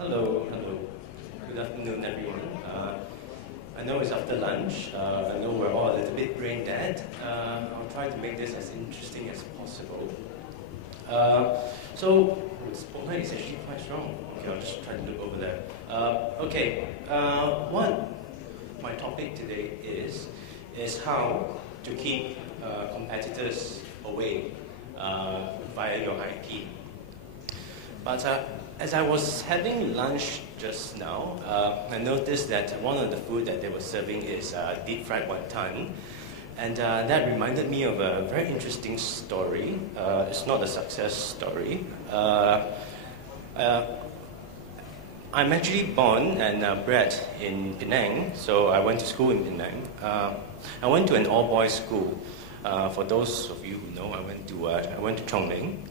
Hello. Good afternoon, everyone. I know it's after lunch. I know we're all a little bit brain dead. I'll try to make this as interesting as possible. The spotlight is actually quite strong. Okay, I'll just try to look over there. My topic today is how to keep competitors away via your IP. But as I was having lunch just now, I noticed that one of the food that they were serving is deep fried wonton. And that reminded me of a very interesting story. It's not a success story. I'm actually born and bred in Penang, so I went to school in Penang. I went to an all-boys school. For those of you who know, I went to Chongling.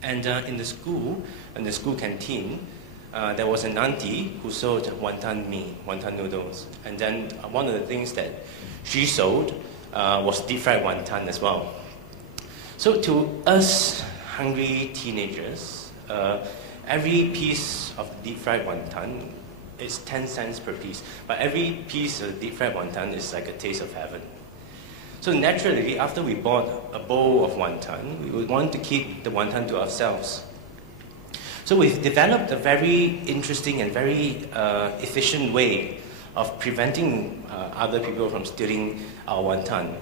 And in the school canteen, there was an auntie who sold wonton mee, wonton noodles. And then one of the things that she sold was deep fried wonton as well. So to us hungry teenagers, every piece of deep fried wonton is 10 cents per piece. But every piece of deep fried wonton is like a taste of heaven. So naturally, after we bought a bowl of wonton, we would want to keep the wonton to ourselves. So we've developed a very interesting and very efficient way of preventing other people from stealing our wonton.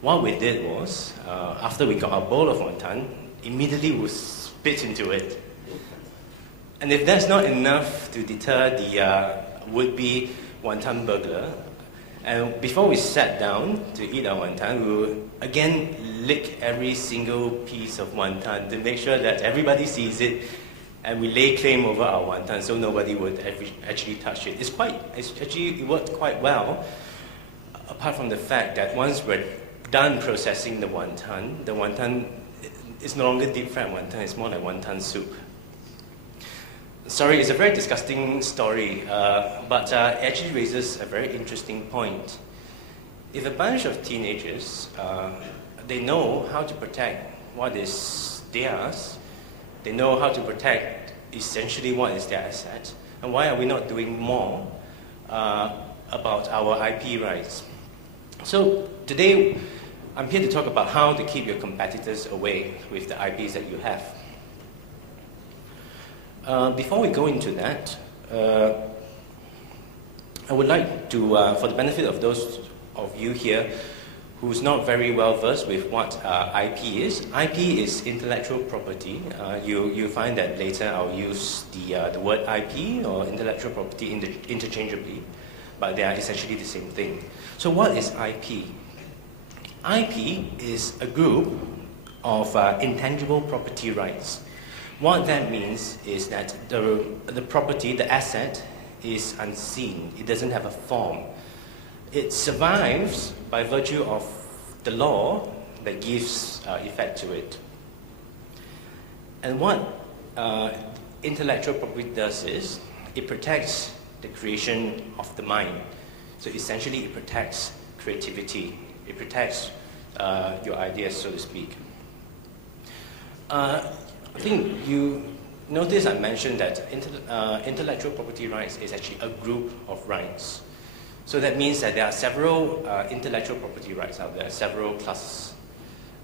What we did was, after we got our bowl of wonton, immediately we spit into it. And if that's not enough to deter the would-be wonton burglar, and before we sat down to eat our wonton, we would again lick every single piece of wonton to make sure that everybody sees it, and we lay claim over our wonton so nobody would actually touch it. It worked quite well, apart from the fact that once we're done processing the wonton is no longer deep fried wonton, it's more like wonton soup. Sorry, it's a very disgusting story, but it actually raises a very interesting point. If a bunch of teenagers, they know how to protect what is theirs, they know how to protect essentially what is their asset, and why are we not doing more about our IP rights? So today, I'm here to talk about how to keep your competitors away with the IPs that you have. Before we go into that, I would like to, for the benefit of those of you here who's not very well versed with what IP is. IP is intellectual property. You'll find that later I'll use the word IP or intellectual property interchangeably, but they are essentially the same thing. So what is IP? IP is a group of intangible property rights. What that means is that the property, the asset, is unseen. It doesn't have a form. It survives by virtue of the law that gives effect to it. And what intellectual property does is, it protects the creation of the mind. So essentially, it protects creativity. It protects your ideas, so to speak. I think you notice I mentioned that intellectual property rights is actually a group of rights. So that means that there are several intellectual property rights out there, several classes.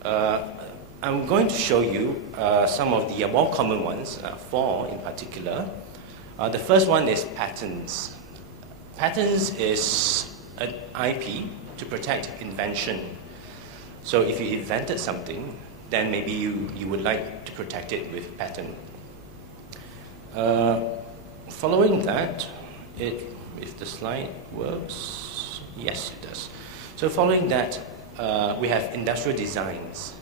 I'm going to show you some of the more common ones, 4 in particular. The first one is patents. Patents is an IP to protect invention. So if you invented something, then maybe you would like to protect it with patent. Following that, if the slide works, yes it does. So following that, we have industrial designs.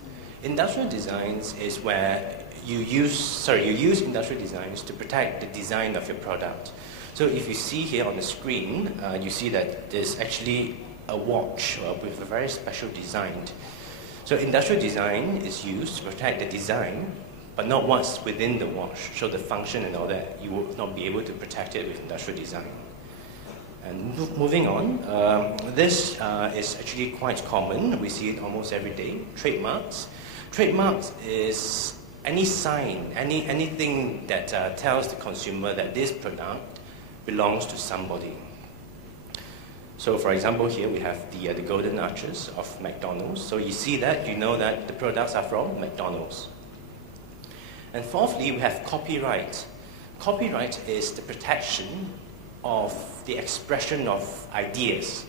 Industrial designs is where you use industrial designs to protect the design of your product. So if you see here on the screen, you see that there's actually a watch with a very special design. So industrial design is used to protect the design, but not what's within the watch. So the function and all that, you will not be able to protect it with industrial design. And moving on, this is actually quite common. We see it almost every day. Trademarks. Trademarks is any sign, anything that tells the consumer that this product belongs to somebody. So for example, here we have the golden arches of McDonald's. So you see that, you know that the products are from McDonald's. And fourthly, we have copyright. Copyright is the protection of the expression of ideas.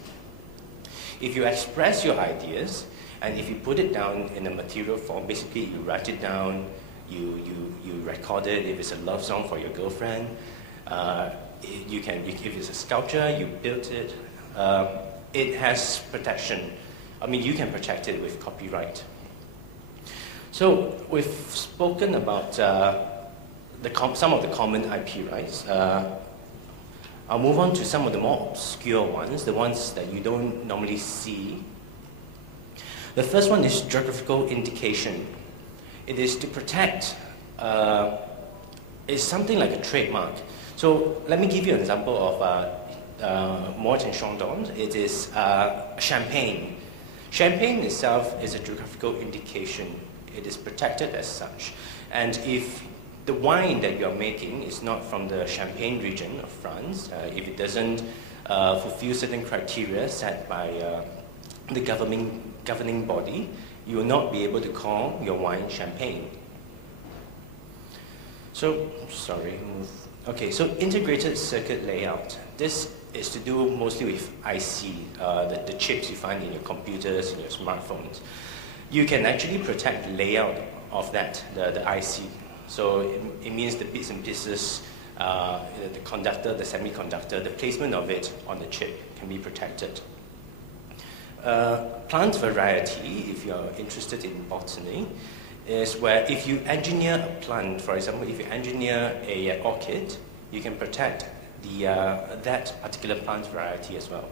If you express your ideas, and if you put it down in a material form, basically you write it down, you record it, if it's a love song for your girlfriend, if it's a sculpture, you built it, it has protection. I mean, you can protect it with copyright. So we've spoken about some of the common IP rights. I'll move on to some of the more obscure ones, the ones that you don't normally see. The first one is geographical indication. It is to protect, it's something like a trademark. So let me give you an example of Moet and Chandon. It is champagne. Champagne itself is a geographical indication. It is protected as such. And if the wine that you're making is not from the Champagne region of France, if it doesn't fulfill certain criteria set by the governing body, you will not be able to call your wine champagne. So, okay, so integrated circuit layout. This is to do mostly with IC, the chips you find in your computers, in your smartphones. You can actually protect the layout of that, the IC. So it means the bits and pieces, the conductor, the semiconductor, the placement of it on the chip can be protected. Plant variety, if you're interested in botany, is where if you engineer a plant, for example, if you engineer an orchid, you can protect that particular plant variety as well.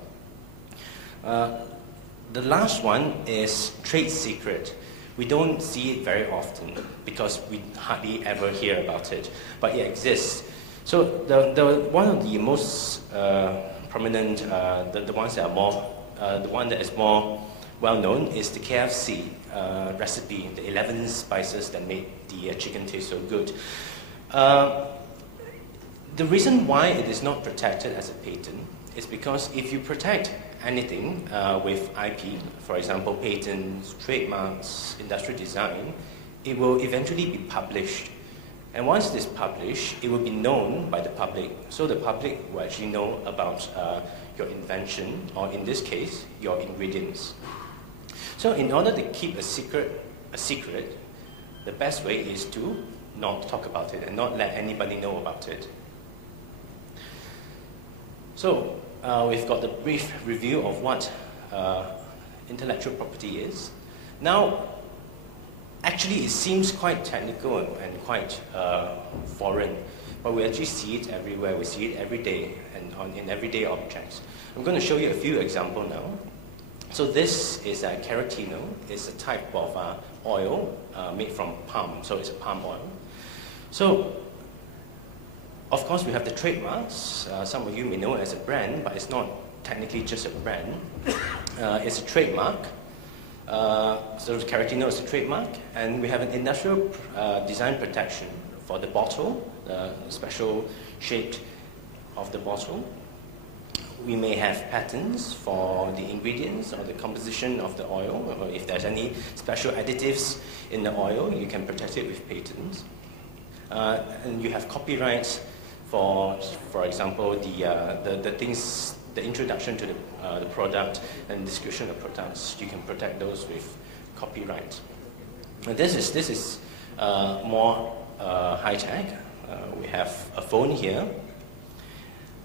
The last one is trade secret. We don't see it very often because we hardly ever hear about it, but it exists. So one of the most prominent, the ones that are more, the one that is more well known is the KFC recipe, the 11 spices that made the chicken taste so good. The reason why it is not protected as a patent is because if you protect anything with IP, for example, patents, trademarks, industrial design, it will eventually be published. And once it is published, it will be known by the public. So the public will actually know about your invention, or in this case, your ingredients. So in order to keep a secret, the best way is to not talk about it and not let anybody know about it. So we've got the brief review of what intellectual property is. Now, actually it seems quite technical and quite foreign, but we actually see it everywhere. We see it every day and in everyday objects. I'm going to show you a few examples now. So this is a caroteno. It's a type of oil made from palm, so it's a palm oil. So, of course, we have the trademarks. Some of you may know it as a brand, but it's not technically just a brand. It's a trademark. So caroteno is a trademark, and we have an industrial design protection for the bottle, the special shape of the bottle. We may have patents for the ingredients or the composition of the oil, or if there's any special additives in the oil, you can protect it with patents. And you have copyrights for example, the things, the introduction to the product and description of products. You can protect those with copyright. And this is more high tech. We have a phone here.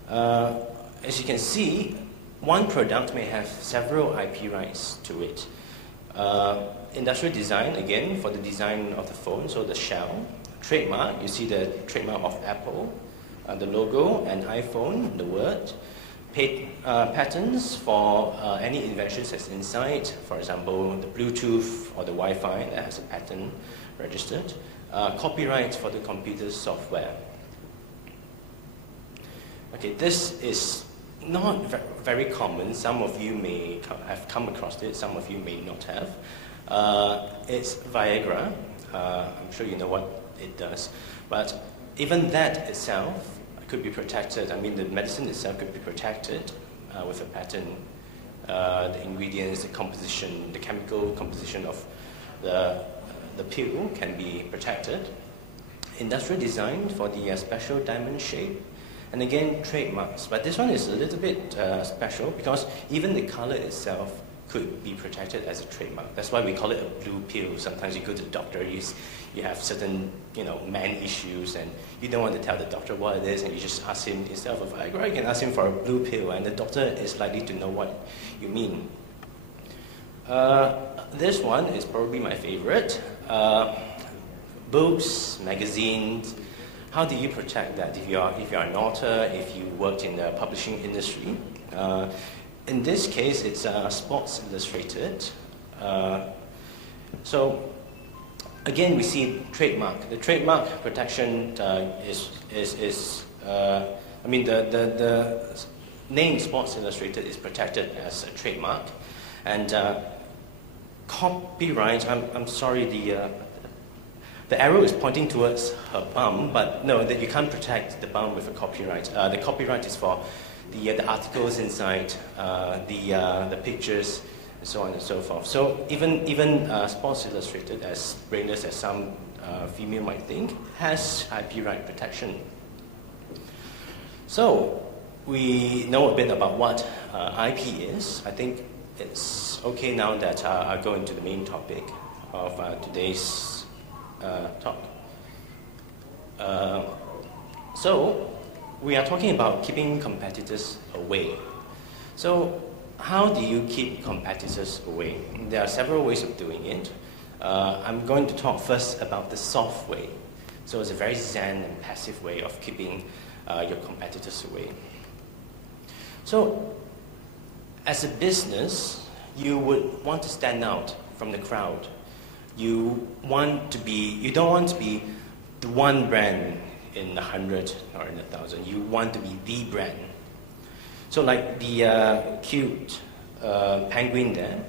As you can see, one product may have several IP rights to it. Industrial design, again, for the design of the phone, so the shell. Trademark, you see the trademark of Apple, the logo, and iPhone, the word. Patents for any inventions that's inside, for example, the Bluetooth or the Wi-Fi that has a patent registered. Copyright for the computer software. Okay, this is not very common. Some of you may have come across it, some of you may not have. It's Viagra. I'm sure you know what it does. But even that itself could be protected. I mean, the medicine itself could be protected with a patent. The ingredients, the composition, the chemical composition of the pill can be protected. Industrial design for the special diamond shape. And again, trademarks. But this one is a little bit special because even the color itself could be protected as a trademark. That's why we call it a blue pill. Sometimes you go to the doctor, you have certain, man issues, and you don't want to tell the doctor what it is, and you just ask him instead of Viagra, you can ask him for a blue pill, and the doctor is likely to know what you mean. This one is probably my favorite. Books, magazines. How do you protect that? If you're an author, if you worked in the publishing industry. In this case, it's Sports Illustrated. So again, we see trademark. The trademark protection the name Sports Illustrated is protected as a trademark, and copyright. I'm sorry, the arrow is pointing towards her bum, but no, that you can't protect the bum with a copyright. The copyright is for the articles inside, the pictures, and so on and so forth. So even Sports Illustrated, as brainless as some female might think, has IP right protection. So we know a bit about what IP is. I think it's okay now that I go into the main topic of today's talk. So we are talking about keeping competitors away. So how do you keep competitors away? There are several ways of doing it. I'm going to talk first about the soft way. So it's a very zen and passive way of keeping your competitors away. So as a business, you would want to stand out from the crowd. You don't want to be the one brand in 100 or in 1,000. You want to be the brand. So like the cute penguin there,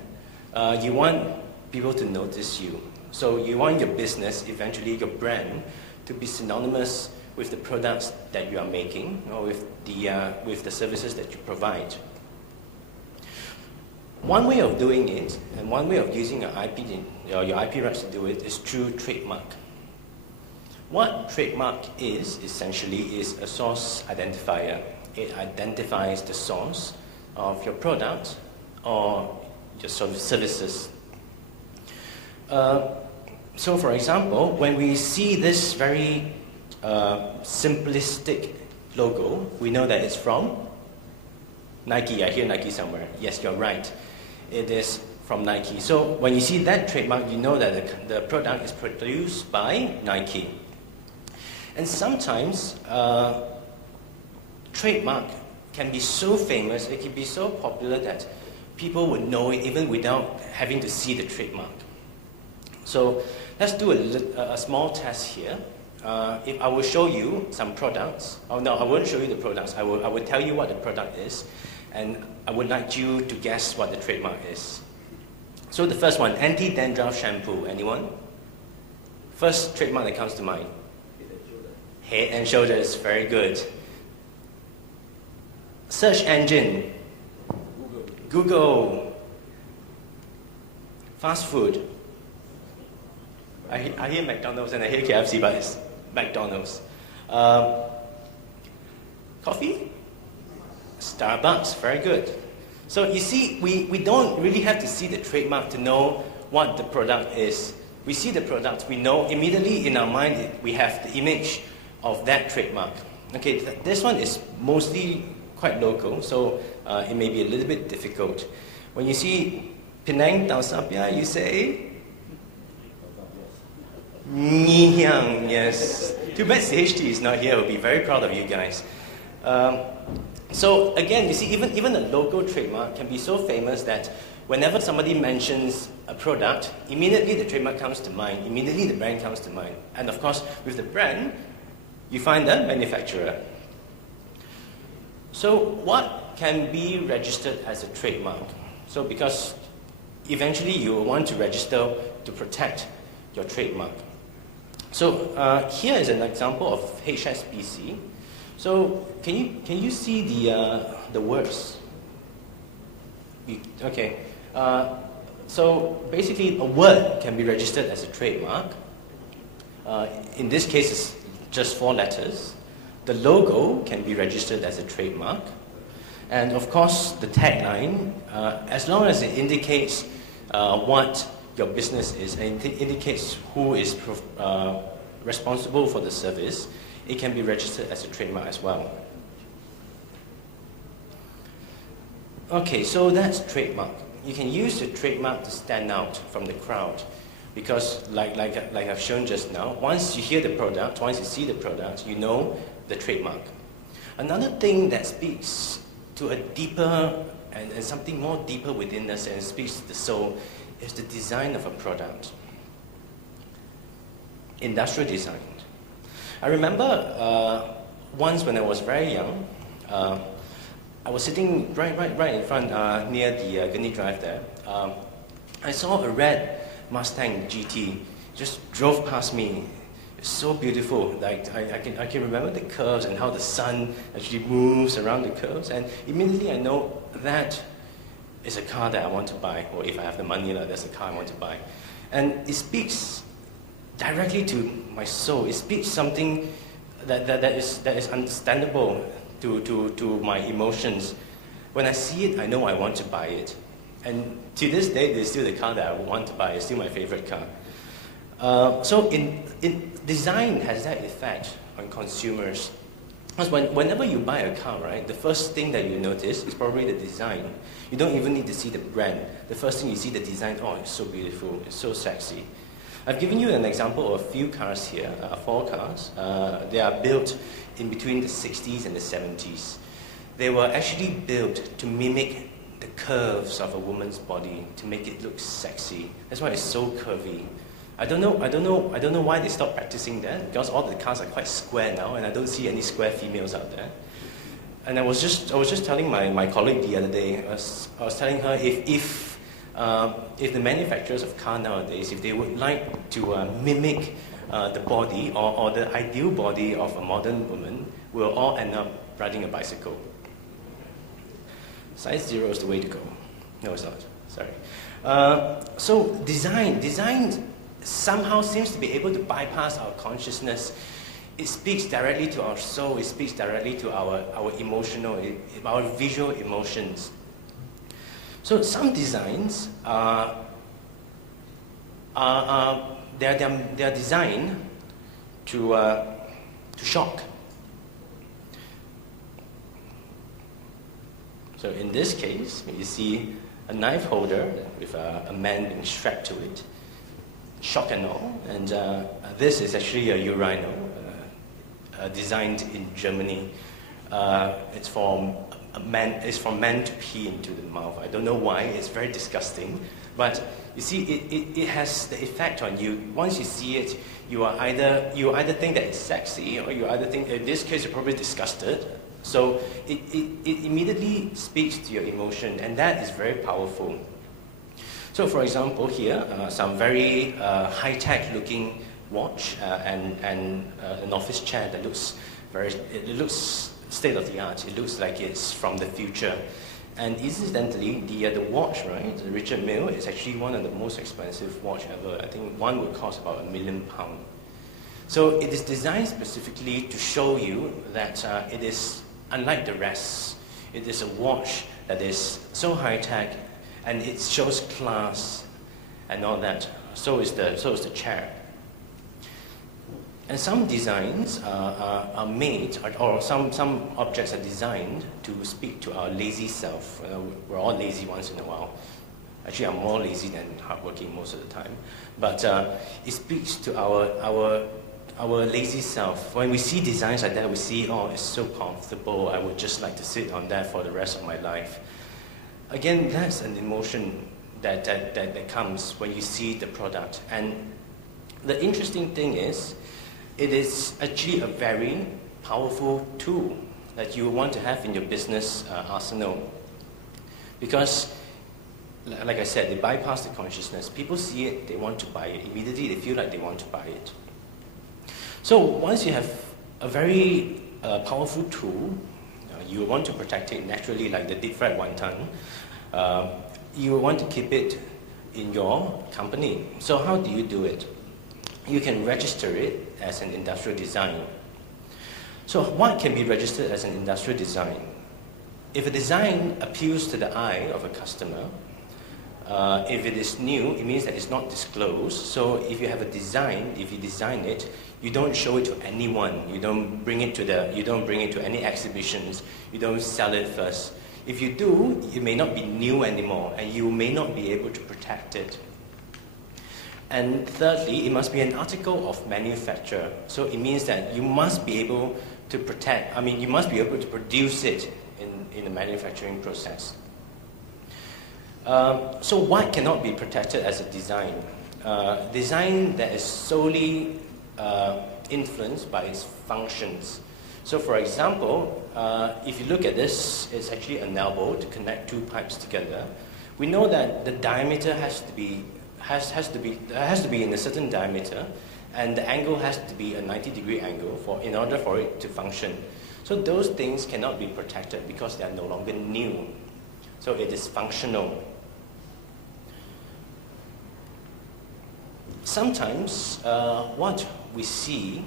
you want people to notice you. So you want your business, eventually your brand, to be synonymous with the products that you are making or with the services that you provide. One way of doing it, and one way of using your IP rights to do it, is through trademark. What trademark is, essentially, is a source identifier. It identifies the source of your product or your services. So, for example, when we see this very simplistic logo, we know that it's from Nike. I hear Nike somewhere. Yes, you're right. It is from Nike. So when you see that trademark, you know that the product is produced by Nike. And sometimes trademark can be so famous, it can be so popular that people would know it even without having to see the trademark. So let's do a small test here. If I will show you some products, I won't show you the products. I will tell you what the product is, and I would like you to guess what the trademark is. So the first one, anti-dandruff shampoo. Anyone? First trademark that comes to mind. Head and Shoulders. Very good. Search engine. Google. Fast food. I hear McDonald's and I hear KFC, but it's McDonald's. Coffee? Starbucks. Very good. So you see, we don't really have to see the trademark to know what the product is. We see the product, we know immediately in our mind, we have the image of that trademark. Okay, this one is mostly quite local, so it may be a little bit difficult. When you see Penang Tau Sapia, you say? Nghi Hiang, yes. Too bad CHT is not here, we'll be very proud of you guys. So again, you see, even a local trademark can be so famous that whenever somebody mentions a product, immediately the trademark comes to mind, immediately the brand comes to mind. And of course, with the brand, you find the manufacturer. So what can be registered as a trademark? So because eventually you will want to register to protect your trademark. So here is an example of HSBC. So can you see the words? Okay. So basically, a word can be registered as a trademark. In this case, it's just 4 letters. The logo can be registered as a trademark. And of course, the tagline, as long as it indicates what your business is and indicates who is responsible for the service, it can be registered as a trademark as well. Okay, so that's trademark. You can use the trademark to stand out from the crowd because, like I've shown just now, once you hear the product, once you see the product, you know the trademark. Another thing that speaks to a deeper and something more deeper within us and speaks to the soul is the design of a product. Industrial design. I remember once when I was very young, I was sitting right in front near the Gurney Drive there. I saw a red Mustang GT just drove past me. It's so beautiful. Like I can remember the curves and how the sun actually moves around the curves, and immediately I know that is a car that I want to buy, or if I have the money, that's a car I want to buy. And it speaks directly to my soul. It speaks something that is understandable to my emotions. When I see it, I know I want to buy it. And to this day, it's still the car that I want to buy. It's still my favorite car. So design has that effect on consumers. Because whenever you buy a car, right, the first thing that you notice is probably the design. You don't even need to see the brand. The first thing you see the design, oh, it's so beautiful, it's so sexy. I've given you an example of a few cars here, 4 cars. They are built in between the 60s and the 70s. They were actually built to mimic the curves of a woman's body, to make it look sexy. That's why it's so curvy. I don't know why they stopped practicing that, because all the cars are quite square now, and I don't see any square females out there. And I was just telling my colleague the other day, I was telling her if the manufacturers of car nowadays, if they would like to mimic the body or the ideal body of a modern woman, we'll all end up riding a bicycle. Size 0 is the way to go. No, it's not. Sorry. So design somehow seems to be able to bypass our consciousness. It speaks directly to our soul. It speaks directly to our emotional, our visual emotions. So some designs they're designed to shock. So in this case, you see a knife holder with a man being strapped to it, shock and all. And this is actually a urinal designed in Germany. It's for men to pee into the mouth. I don't know why. It's very disgusting. But you see, it has the effect on you. Once you see it, you either think that it's sexy, or you either think, in this case, you're probably disgusted. So it immediately speaks to your emotion, and that is very powerful. So for example, here, some very high-tech looking watch and an office chair that looks it looks state-of-the-art. It looks like it's from the future. And incidentally, the watch, right, the Richard Mille, is actually one of the most expensive watch ever. I think one would cost about £1 million. So it is designed specifically to show you that it is unlike the rest. It is a watch that is so high-tech, and it shows class and all that. So is the chair. And some designs are made, or some objects are designed to speak to our lazy self. We're all lazy once in a while. Actually, I'm more lazy than hardworking most of the time. But it speaks to our lazy self. When we see designs like that, we see, oh, it's so comfortable. I would just like to sit on that for the rest of my life. Again, that's an emotion that comes when you see the product. And the interesting thing is, it is actually a very powerful tool that you want to have in your business arsenal. Because, like I said, they bypass the consciousness. People see it, they want to buy it. Immediately, they feel like they want to buy it. So once you have a very powerful tool, you want to protect it naturally, like the deep fried wonton. You want to keep it in your company. So how do you do it? You can register it as an industrial design. So what can be registered as an industrial design? If a design appeals to the eye of a customer, if it is new, it means that it's not disclosed. So if you have a design, if you design it, you don't show it to anyone. You don't bring it to any exhibitions. You don't sell it first. If you do, it may not be new anymore, and you may not be able to protect it. And thirdly, it must be an article of manufacture. So it means that you must be able to you must be able to produce it in the manufacturing process. So what cannot be protected as a design? Design that is solely influenced by its functions. So for example, if you look at this, it's actually an elbow to connect two pipes together. We know that the diameter has to be in a certain diameter, and the angle has to be a 90-degree angle in order for it to function. So those things cannot be protected because they are no longer new. So it is functional. Sometimes what we see,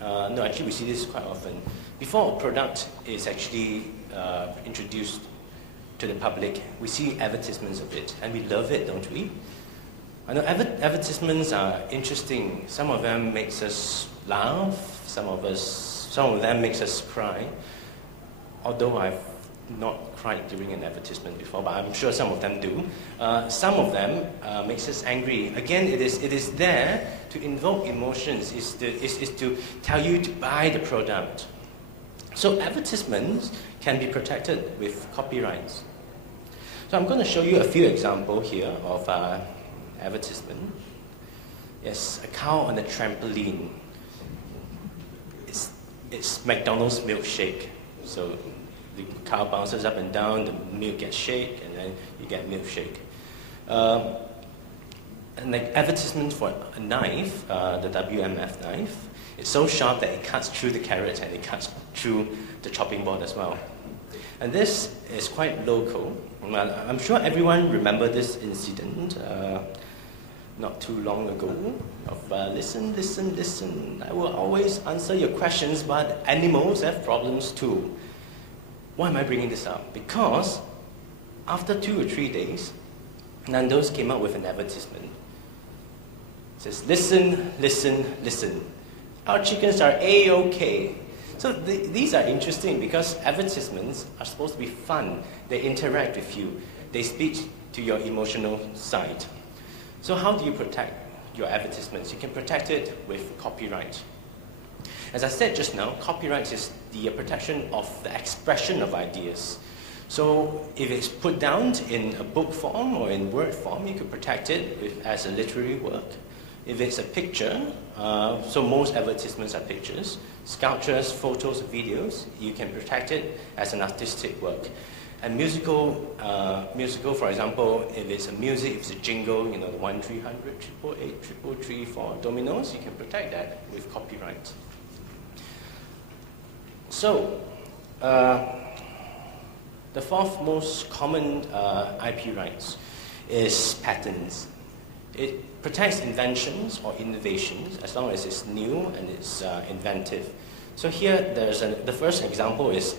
we see this quite often. Before a product is actually introduced to the public, we see advertisements of it, and we love it, don't we? I know advertisements are interesting. Some of them makes us laugh, some of them makes us cry. Although I've not cried during an advertisement before, but I'm sure some of them do. Some of them makes us angry. Again, it is there to invoke emotions, is to tell you to buy the product. So advertisements can be protected with copyrights. So I'm going to show you a few examples here of advertisement. Yes, a cow on a trampoline. It's McDonald's milkshake. So the cow bounces up and down, the milk gets shake, and then you get milkshake. And like advertisement for a knife, the WMF knife, it's so sharp that it cuts through the carrot and it cuts through the chopping board as well. And this is quite local. I'm sure everyone remember this incident not too long ago of listen, listen, listen. I will always answer your questions, but animals have problems too. Why am I bringing this up? Because after 2 or 3 days, Nando's came out with an advertisement. It says, listen, listen, listen. Our chickens are A-OK. So these are interesting because advertisements are supposed to be fun. They interact with you. They speak to your emotional side. So how do you protect your advertisements? You can protect it with copyright. As I said just now, copyright is the protection of the expression of ideas. So if it's put down in a book form or in word form, you could protect it as a literary work. If it's a picture, so most advertisements are pictures, sculptures, photos, videos, you can protect it as an artistic work. And musical, for example, if it's a music, if it's a jingle, the 1-300, 888, 333 for Domino's, you can protect that with copyright. So, the fourth most common IP rights is patents. It protects inventions or innovations as long as it's new and it's inventive. So here, the first example is,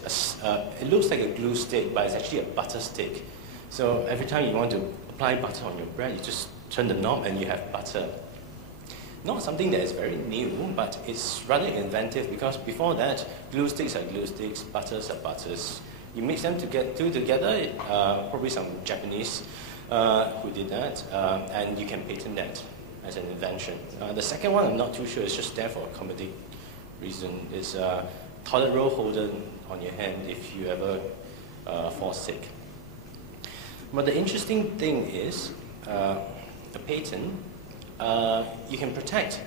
it looks like a glue stick, but it's actually a butter stick. So every time you want to apply butter on your bread, you just turn the knob and you have butter. Not something that is very new, but it's rather inventive because before that, glue sticks are glue sticks, butters are butters. You mix them together, probably some Japanese who did that, and you can patent that as an invention. The second one, I'm not too sure, it's just there for a comedic reason. It's a toilet roll holder on your hand if you ever fall sick. But the interesting thing is, a patent, you can protect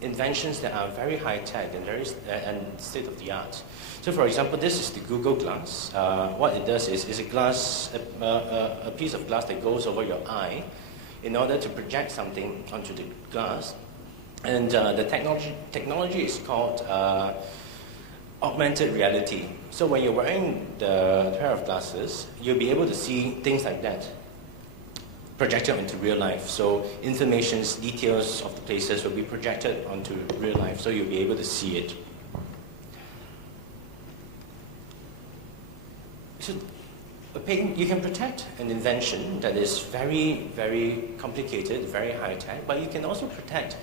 inventions that are very high-tech and state-of-the-art. So for example, this is the Google Glass. What it does is a glass, a piece of glass that goes over your eye in order to project something onto the glass. And the technology is called augmented reality. So when you're wearing the pair of glasses, you'll be able to see things like that projected onto real life. So informations, details of the places will be projected onto real life, so you'll be able to see it. So you can protect an invention that is very, very complicated, very high-tech, but you can also protect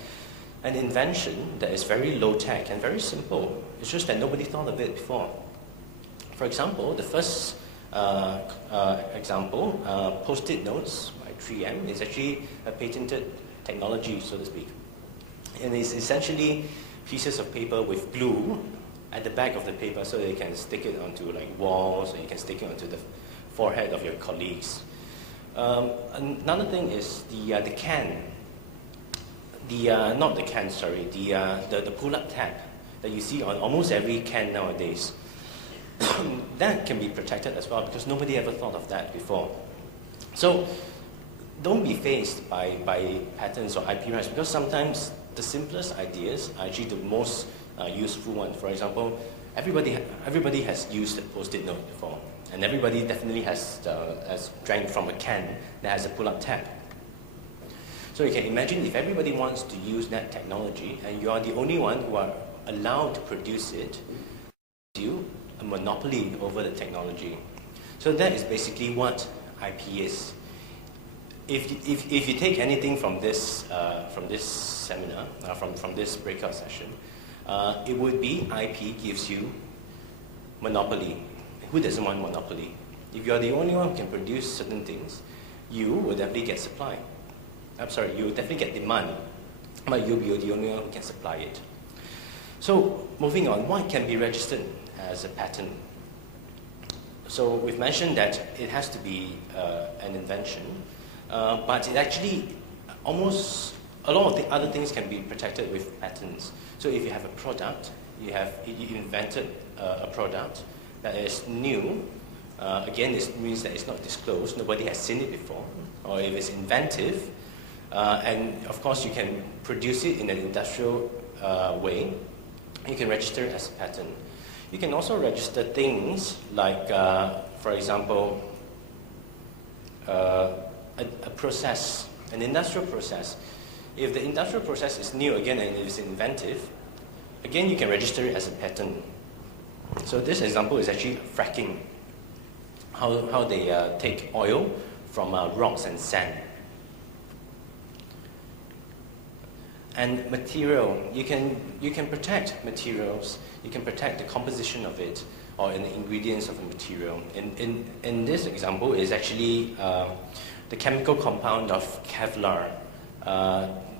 an invention that is very low-tech and very simple. It's just that nobody thought of it before. For example, the first example, post-it notes by 3M, is actually a patented technology, so to speak. And it's essentially pieces of paper with glue at the back of the paper so that you can stick it onto like walls, or you can stick it onto the forehead of your colleagues. Another thing is the can. Not the can, sorry, the pull-up tab that you see on almost every can nowadays. That can be protected as well because nobody ever thought of that before. So don't be faced by patents or IP rights, because sometimes the simplest ideas are actually the most useful one. For example, everybody has used a post-it note before, and everybody definitely has drank from a can that has a pull-up tab. So you can imagine if everybody wants to use that technology and you are the only one who are allowed to produce it, you a monopoly over the technology. So that is basically what IP is. If you take anything from this seminar, from this breakout session, it would be IP gives you monopoly. Who doesn't want monopoly? If you're the only one who can produce certain things, you will definitely get supply. I'm sorry, you will definitely get demand, but you'll be the only one who can supply it. So moving on, what can be registered as a patent? So we've mentioned that it has to be an invention, but it actually almost a lot of the other things can be protected with patents. So if you have a product, you invented a product that is new. Again, this means that it's not disclosed. Nobody has seen it before. Or if it's inventive, and of course you can produce it in an industrial way, you can register it as a patent. You can also register things like, for example, a process, an industrial process. If the industrial process is new again and it is inventive, again you can register it as a patent. So this example is actually fracking, how they take oil from rocks and sand. And material, you can protect materials, you can protect the composition of it or the ingredients of a material. In this example is actually the chemical compound of Kevlar,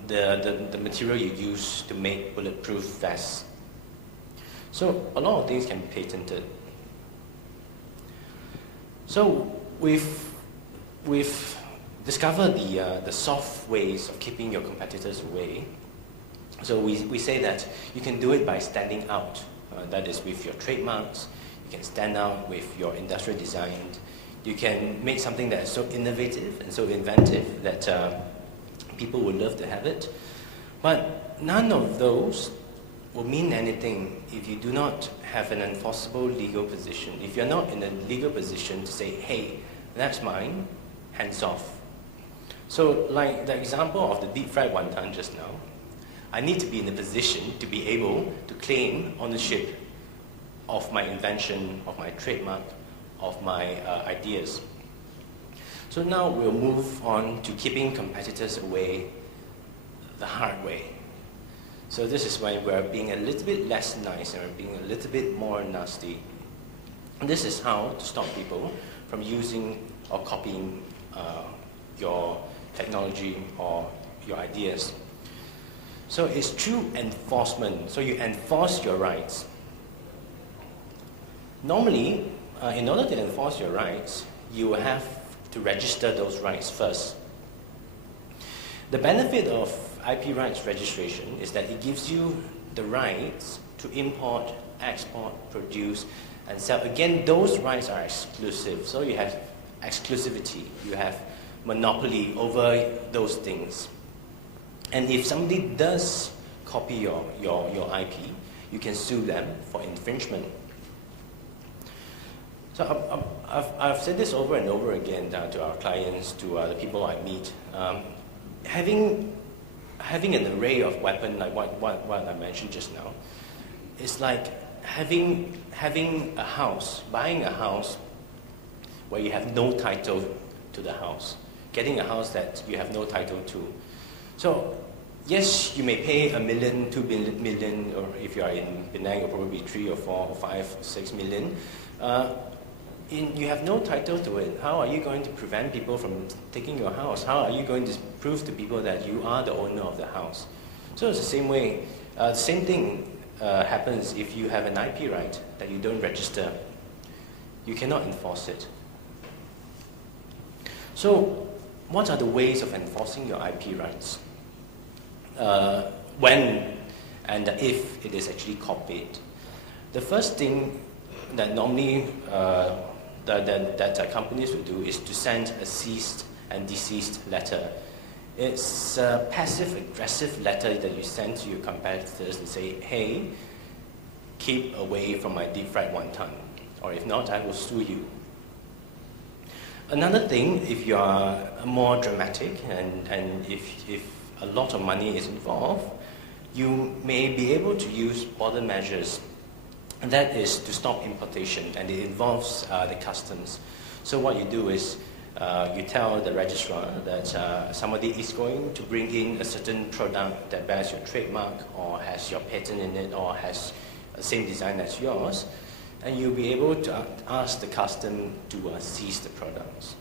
the material you use to make bulletproof vests. So a lot of things can be patented. So we've discovered the soft ways of keeping your competitors away. So we say that you can do it by standing out. That is with your trademarks. You can stand out with your industrial design. You can make something that is so innovative and so inventive that people would love to have it. But none of those will mean anything if you do not have an enforceable legal position. If you're not in a legal position to say, hey, that's mine, hands off. So like the example of the deep fried wonton just now, I need to be in a position to be able to claim ownership of my invention, of my trademark, of my ideas. So now we'll move on to keeping competitors away the hard way. So this is when we're being a little bit less nice and we're being a little bit more nasty. And this is how to stop people from using or copying your technology or your ideas. So it's through enforcement. So you enforce your rights. Normally, in order to enforce your rights, you will have to register those rights first. The benefit of IP rights registration is that it gives you the rights to import, export, produce, and sell. Again, those rights are exclusive. So you have exclusivity. You have monopoly over those things. And if somebody does copy your IP, you can sue them for infringement. So I've said this over and over again to our clients, to the people I meet. Having an array of weapons, like what I mentioned just now, is like having a house, buying a house where you have no title to the house, getting a house that you have no title to. So yes, you may pay $1 million, $2 million, or if you are in Penang, it'll probably be 3 or 4 or 5, 6 million. You have no title to it. How are you going to prevent people from taking your house? How are you going to prove to people that you are the owner of the house? So it's the same way. The same thing happens if you have an IP right that you don't register. You cannot enforce it. So what are the ways of enforcing your IP rights? When and if it is actually copied. The first thing that normally that companies will do is to send a ceased and desist letter. It's a passive-aggressive letter that you send to your competitors and say, hey, keep away from my deep fried wonton, or if not, I will sue you. Another thing, if you are more dramatic and if a lot of money is involved, you may be able to use border measures. And that is to stop importation, and it involves the customs. So what you do is you tell the registrar that somebody is going to bring in a certain product that bears your trademark or has your patent in it or has the same design as yours, and you'll be able to ask the custom to seize the products.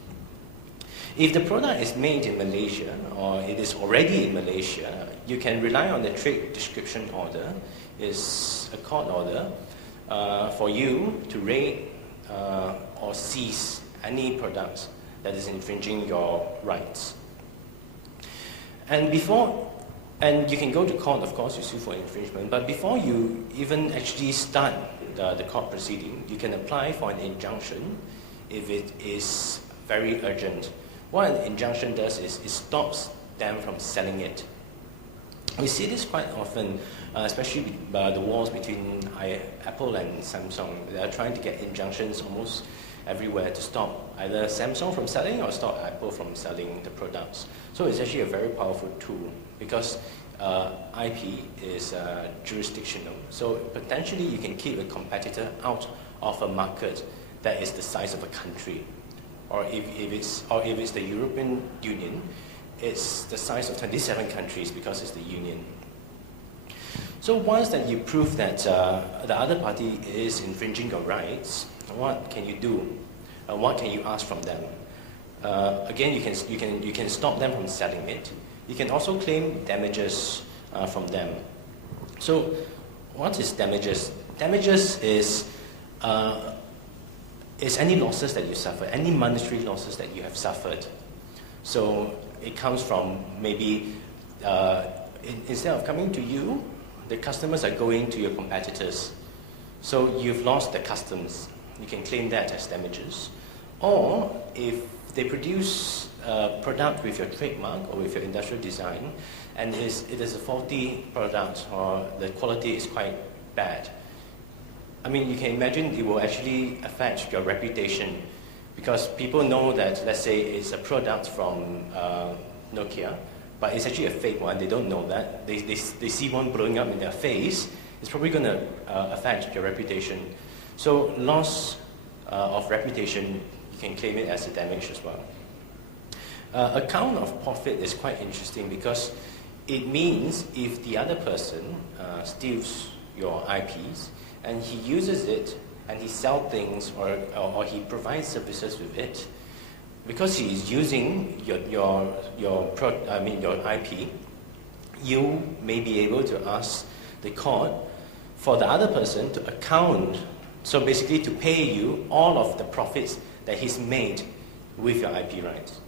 If the product is made in Malaysia or it is already in Malaysia, you can rely on the trade description order. It's a court order for you to raid or seize any products that is infringing your rights. And you can go to court, of course, you sue for infringement, but before you even actually start the court proceeding, you can apply for an injunction if it is very urgent. What an injunction does is it stops them from selling it. We see this quite often, especially the wars between Apple and Samsung. They are trying to get injunctions almost everywhere to stop either Samsung from selling or stop Apple from selling the products. So it's actually a very powerful tool because IP is jurisdictional. So potentially you can keep a competitor out of a market that is the size of a country. Or if it's the European Union, it's the size of 27 countries because it's the Union. So once that you prove that the other party is infringing your rights, what can you do? What can you ask from them? Again, you can stop them from selling it. You can also claim damages from them. So what is damages? Damages is any losses that you suffer, any monetary losses that you have suffered. So it comes from maybe instead of coming to you, the customers are going to your competitors. So you've lost the customs. You can claim that as damages. Or if they produce a product with your trademark or with your industrial design, and it is a faulty product or the quality is quite bad, I mean, you can imagine it will actually affect your reputation because people know that, let's say, it's a product from Nokia, but it's actually a fake one. They don't know that. They see one blowing up in their face. It's probably going to affect your reputation. So loss of reputation, you can claim it as a damage as well. Account of profit is quite interesting because it means if the other person steals your IPs and he uses it and he sells things or he provides services with it, because he is using your IP, you may be able to ask the court for the other person to account, so basically to pay you all of the profits that he's made with your IP rights.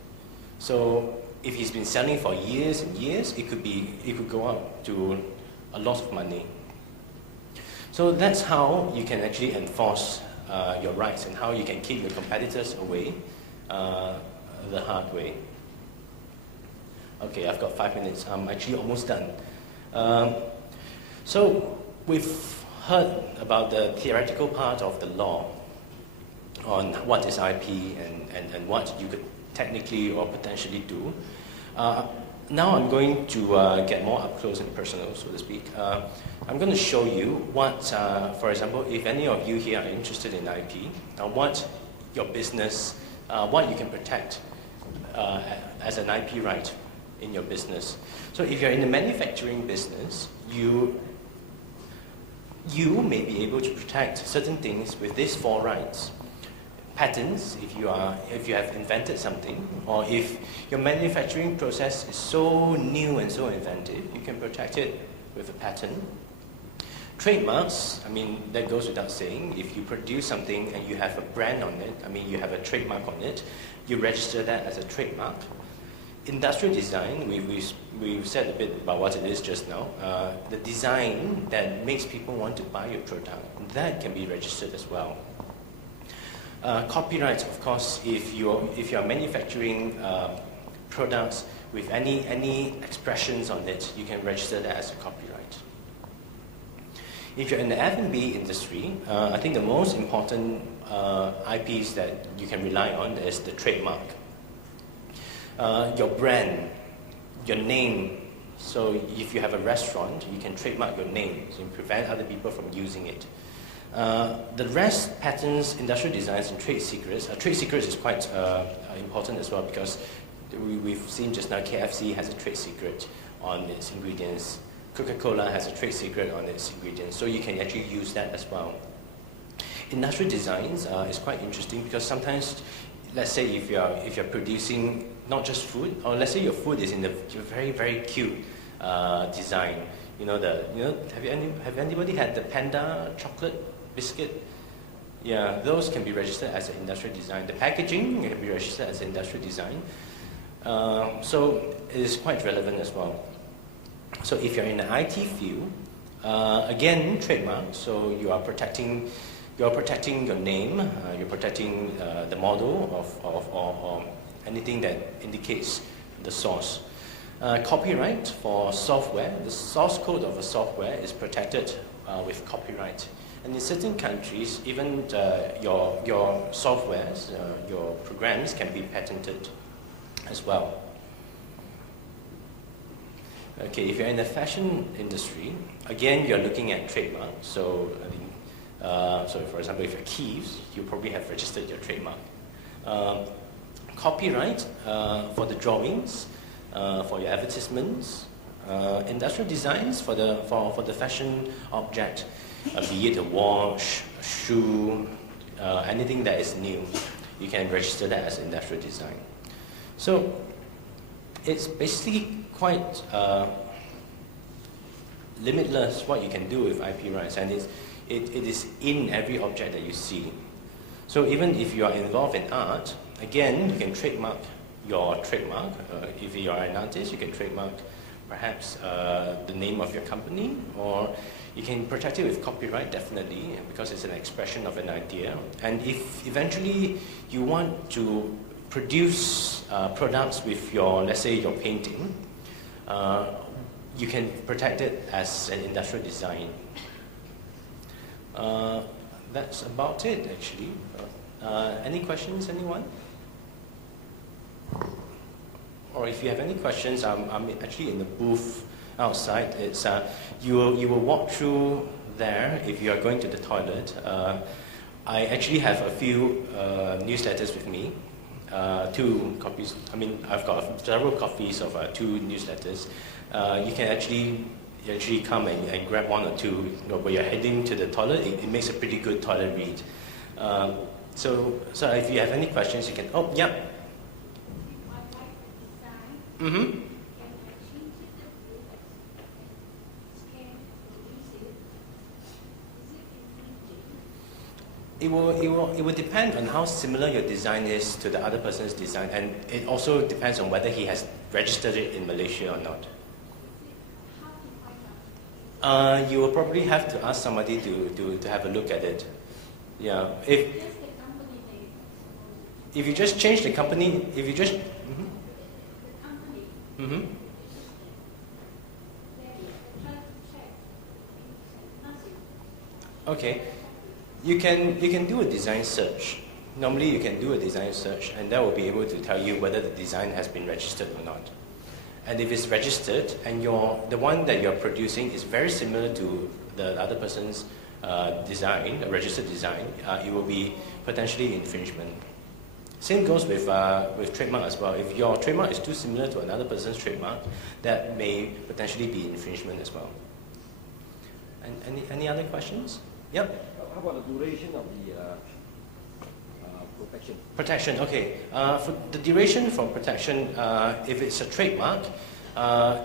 So if he's been selling for years and years, it could go up to a lot of money. So that's how you can actually enforce your rights and how you can keep your competitors away the hard way. Okay, I've got 5 minutes. I'm actually almost done. So we've heard about the theoretical part of the law on what is IP and what you could technically or potentially do. Now I'm going to get more up close and personal, so to speak. I'm going to show you what, for example, if any of you here are interested in IP, what your business, what you can protect as an IP right in your business. So if you're in the manufacturing business, you may be able to protect certain things with these 4 rights. Patents, if you have invented something, or if your manufacturing process is so new and so inventive, you can protect it with a patent. Trademarks, I mean, that goes without saying. If you produce something and you have a brand on it, I mean, you have a trademark on it, you register that as a trademark. Industrial design, we've said a bit about what it is just now. The design that makes people want to buy your product, that can be registered as well. Copyrights, of course, if you're manufacturing products with any expressions on it, you can register that as a copyright. If you're in the F&B industry, I think the most important IPs that you can rely on is the trademark. Your brand, your name. So if you have a restaurant, you can trademark your name, so you prevent other people from using it. The rest, patents, industrial designs, and trade secrets. Trade secrets is quite important as well, because we've seen just now KFC has a trade secret on its ingredients. Coca-Cola has a trade secret on its ingredients, so you can actually use that as well. Industrial designs is quite interesting, because sometimes, let's say if you're producing not just food, or let's say your food is in a very, very cute design. Have anybody had the panda chocolate biscuit? Yeah, those can be registered as an industrial design. The packaging can be registered as an industrial design. So it is quite relevant as well. So if you're in the IT field, again, trademark. So you are protecting your name. You're protecting the model or anything that indicates the source. Copyright for software. The source code of a software is protected with copyright. And in certain countries, even your softwares, your programs can be patented as well. Okay, if you're in the fashion industry, again, you're looking at trademark. So, so for example, if you're Keeves, you probably have registered your trademark. Copyright for the drawings, for your advertisements, industrial designs for the fashion object, be it a watch, a shoe, anything that is new, you can register that as industrial design. So it's basically quite limitless what you can do with IP rights, and it is in every object that you see. So even if you are involved in art, again, you can trademark your trademark. If you are an artist, you can trademark perhaps the name of your company, or you can protect it with copyright, definitely, because it's an expression of an idea. And if eventually you want to produce products with your, let's say, your painting, you can protect it as an industrial design. That's about it, actually. Any questions, anyone? Or if you have any questions, I'm actually in the booth outside. It's you will walk through there if you are going to the toilet. I actually have a few newsletters with me, 2 copies. I mean, I've got several copies of 2 newsletters. You can actually come and grab 1 or 2. When you're heading to the toilet, it makes a pretty good toilet read. So if you have any questions, you can. Oh, yeah. Mm-hmm. It will depend on how similar your design is to the other person's design, and it also depends on whether he has registered it in Malaysia or not. You will probably have to ask somebody to have a look at it. Yeah. If you just change the company, if you just. Mm-hmm. Mm-hmm. Okay, you can do a design search. Normally you can do a design search and that will be able to tell you whether the design has been registered or not. And if it's registered and the one that you're producing is very similar to the other person's design, a registered design, it will be potentially infringement. Same goes with trademark as well. If your trademark is too similar to another person's trademark, that may potentially be infringement as well. And any other questions? Yep. How about the duration of the protection? Protection, okay. For the duration for protection, if it's a trademark,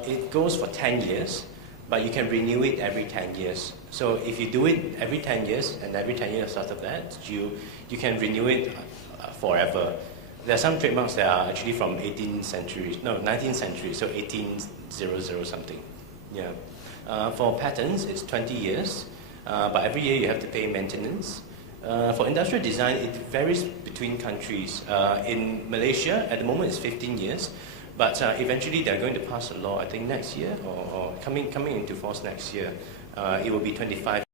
it goes for 10 years, but you can renew it every 10 years. So if you do it every 10 years, and every 10 years after that, you can renew it forever. There are some trademarks that are actually from 19th century, so 1800 something. Yeah. For patents, it's 20 years, but every year you have to pay maintenance. For industrial design, it varies between countries. In Malaysia, at the moment, it's 15 years, but eventually they're going to pass a law, I think next year, or coming into force next year. It will be 25